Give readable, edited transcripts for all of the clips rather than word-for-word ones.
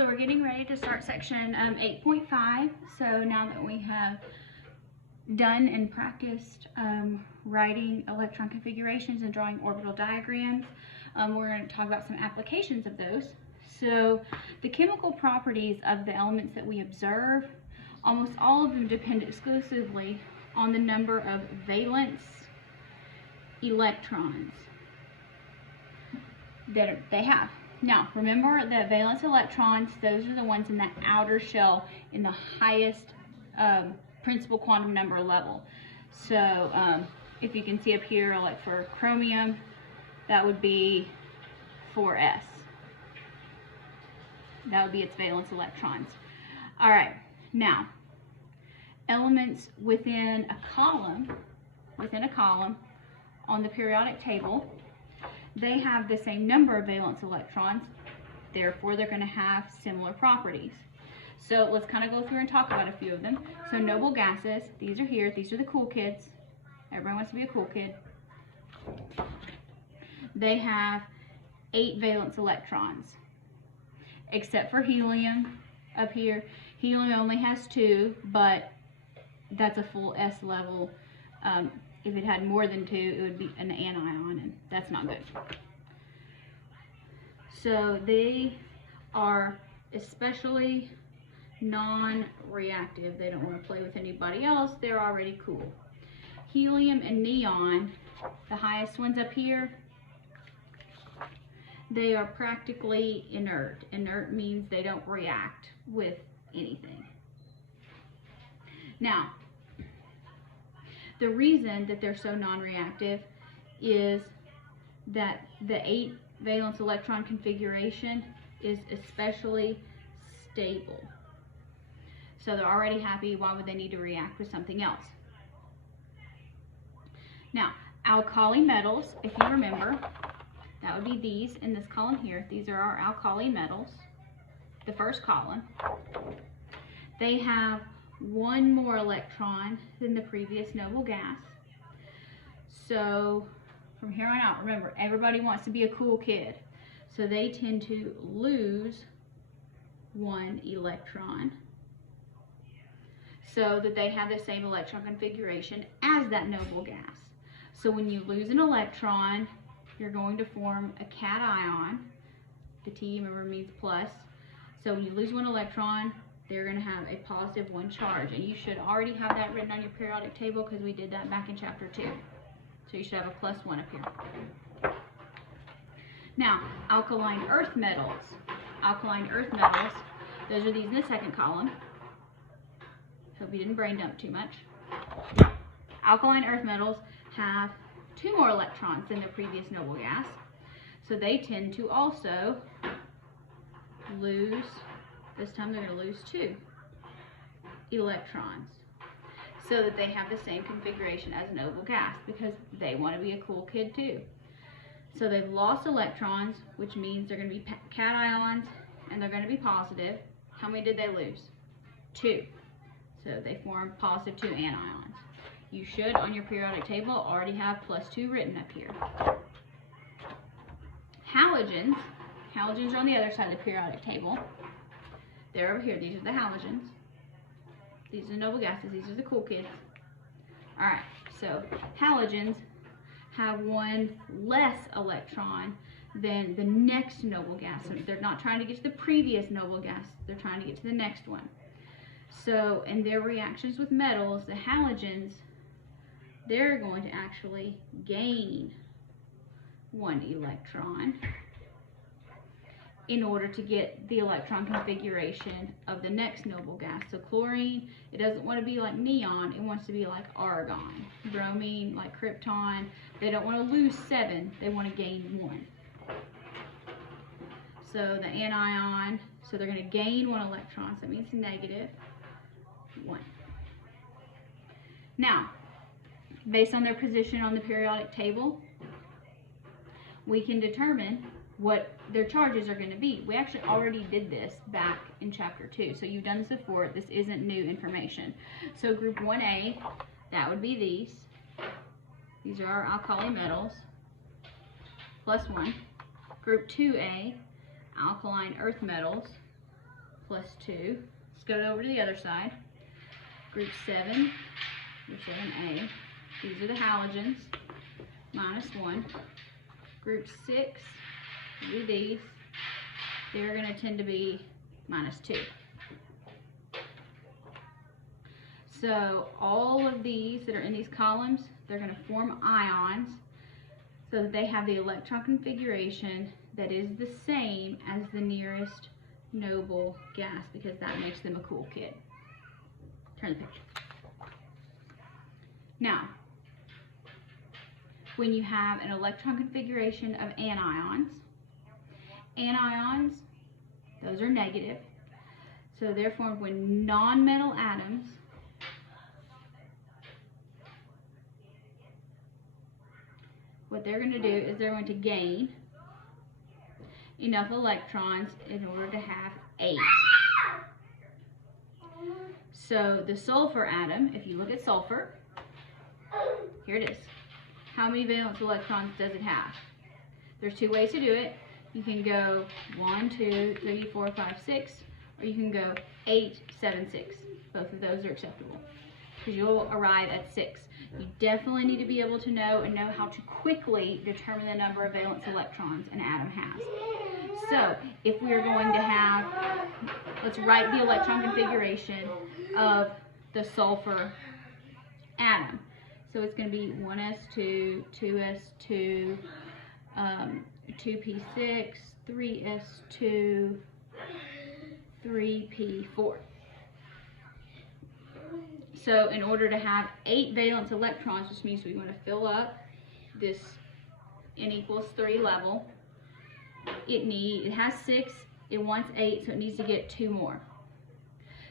So we're getting ready to start section 8.5. So now that we have done and practiced writing electron configurations and drawing orbital diagrams, we're going to talk about some applications of those. So the chemical properties of the elements that we observe, almost all of them depend exclusively on the number of valence electrons that they have. Now, remember that valence electrons, those are the ones in that outer shell in the highest principal quantum number level. So if you can see up here, like for chromium, that would be 4s. That would be its valence electrons. All right, now, elements within a column on the periodic table, they have the same number of valence electrons, therefore they're going to have similar properties. So let's kind of go through and talk about a few of them. So noble gases, these are here, these are the cool kids. Everyone wants to be a cool kid. They have 8 valence electrons, except for helium up here. Helium only has 2, but that's a full S level. If it had more than 2, it would be an anion, and that's not good. So they are especially non-reactive. They don't want to play with anybody else. They're already cool. Helium and neon, the highest ones up here, they are practically inert. Inert means they don't react with anything. Now, the reason that they're so non-reactive is that the 8 valence electron configuration is especially stable. So they're already happy. Why would they need to react with something else? Now, alkali metals, if you remember, that would be these in this column here. These are our alkali metals, the first column. They have 1 more electron than the previous noble gas. So from here on out, remember, everybody wants to be a cool kid. So they tend to lose 1 electron so that they have the same electron configuration as that noble gas. So when you lose an electron, you're going to form a cation. The T, remember, means plus. So when you lose 1 electron, they're going to have a positive 1 charge. And you should already have that written on your periodic table because we did that back in chapter 2. So you should have a +1 up here. Now, alkaline earth metals. Alkaline earth metals, those are these in the second column. Hope you didn't brain dump too much. Alkaline earth metals have 2 more electrons than the previous noble gas. So they tend to also lose, this time they're going to lose 2 electrons so that they have the same configuration as noble gas because they want to be a cool kid too. So they've lost electrons, which means they're going to be cations and they're going to be positive. How many did they lose? 2. So they form positive 2 anions. You should, on your periodic table, already have +2 written up here. Halogens. Halogens are on the other side of the periodic table. They're over here. These are the halogens. These are the noble gases. These are the cool kids. All right, so halogens have 1 less electron than the next noble gas. So they're not trying to get to the previous noble gas. They're trying to get to the next one. So in their reactions with metals, the halogens, they're going to actually gain 1 electron in order to get the electron configuration of the next noble gas. So chlorine, it doesn't want to be like neon, it wants to be like argon. Bromine, like krypton, they don't want to lose 7, they want to gain 1. So the anion, so they're going to gain 1 electron, so that means -1. Now, based on their position on the periodic table, we can determine what their charges are going to be. We actually already did this back in chapter 2, so you've done this before. This isn't new information. So group 1A, that would be these. These are our alkali metals, +1. Group 2A, alkaline earth metals, plus 2. Let's go over to the other side. Group 7, group 7A. These are the halogens, minus 1. Group 6, do these. They're going to tend to be minus 2. So all of these that are in these columns, they're going to form ions so that they have the electron configuration that is the same as the nearest noble gas, because that makes them a cool kid. Turn the picture. Now, when you have an electron configuration of anions, those are negative. So they're formed when non-metal atoms what they're going to do is they're going to gain enough electrons in order to have 8. So the sulfur atom, if you look at sulfur, here it is. How many valence electrons does it have? There's 2 ways to do it. You can go 1, 2, 3, 4, 5, 6, or you can go 8, 7, 6. Both of those are acceptable because you'll arrive at 6. You definitely need to be able to know how to quickly determine the number of valence electrons an atom has. So if we're going to have, let's write the electron configuration of the sulfur atom. So it's going to be 1s2, 2s2, 2p6, 3s2, 3p4. So in order to have 8 valence electrons, which means we want to fill up this n equals 3 level, it has 6, it wants 8, so it needs to get 2 more.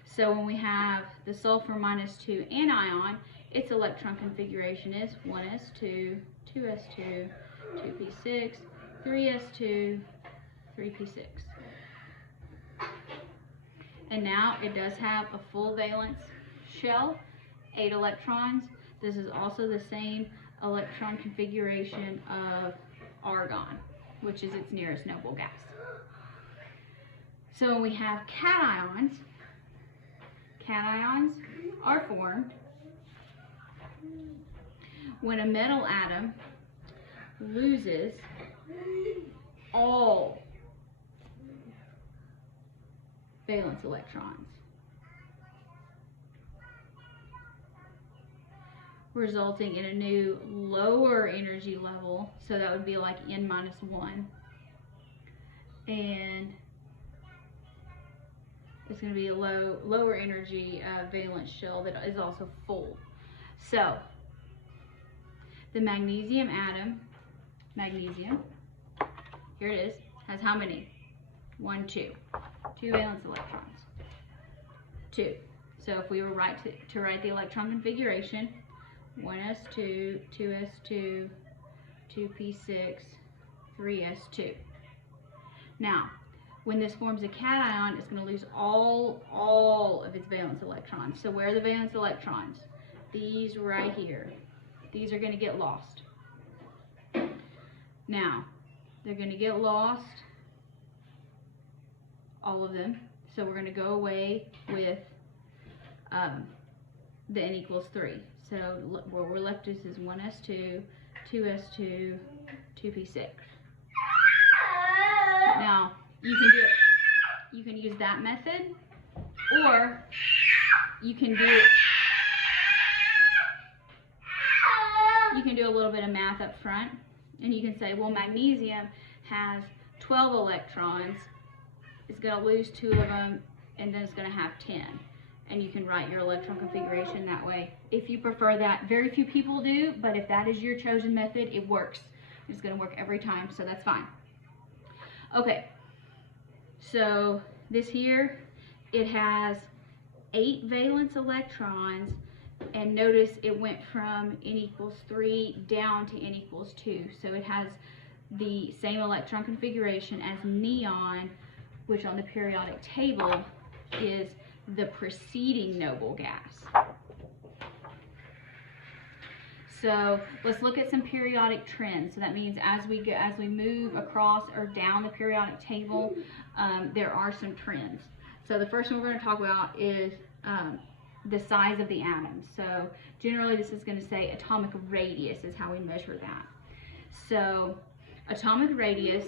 So when we have the sulfur minus 2 anion, its electron configuration is 1s2, 2s2, 2p6, 3s2, 3p6. And now it does have a full valence shell, 8 electrons. This is also the same electron configuration of argon, which is its nearest noble gas. So when we have cations are formed when a metal atom loses all valence electrons, resulting in a new lower energy level. So that would be like n-1, and it's going to be a lower energy valence shell that is also full. So the magnesium atom, here it is, has how many? 1, 2 valence electrons. 2. So if we were to write the electron configuration, 1s2, 2s2, 2p6, 3s2. Now, when this forms a cation, it's going to lose all of its valence electrons. So where are the valence electrons? These right here. These are going to get lost. Now, they're going to get lost, all of them. So we're going to go away with the n equals 3. So what we're left is 1s2, 2s2, 2p6. Now, you can use that method, or you can do a little bit of math up front, and you can say, well, magnesium has 12 electrons. It's going to lose 2 of them, and then it's going to have 10. And you can write your electron configuration that way. If you prefer that, very few people do, but if that is your chosen method, it works. It's going to work every time, so that's fine. Okay, so this here, it has 8 valence electrons, and notice it went from n equals 3 down to n equals 2. So it has the same electron configuration as neon, which on the periodic table is the preceding noble gas. So let's look at some periodic trends. So that means as we move across or down the periodic table, there are some trends. So the first one we're going to talk about is the size of the atom. So generally this is going to say atomic radius is how we measure that. So atomic radius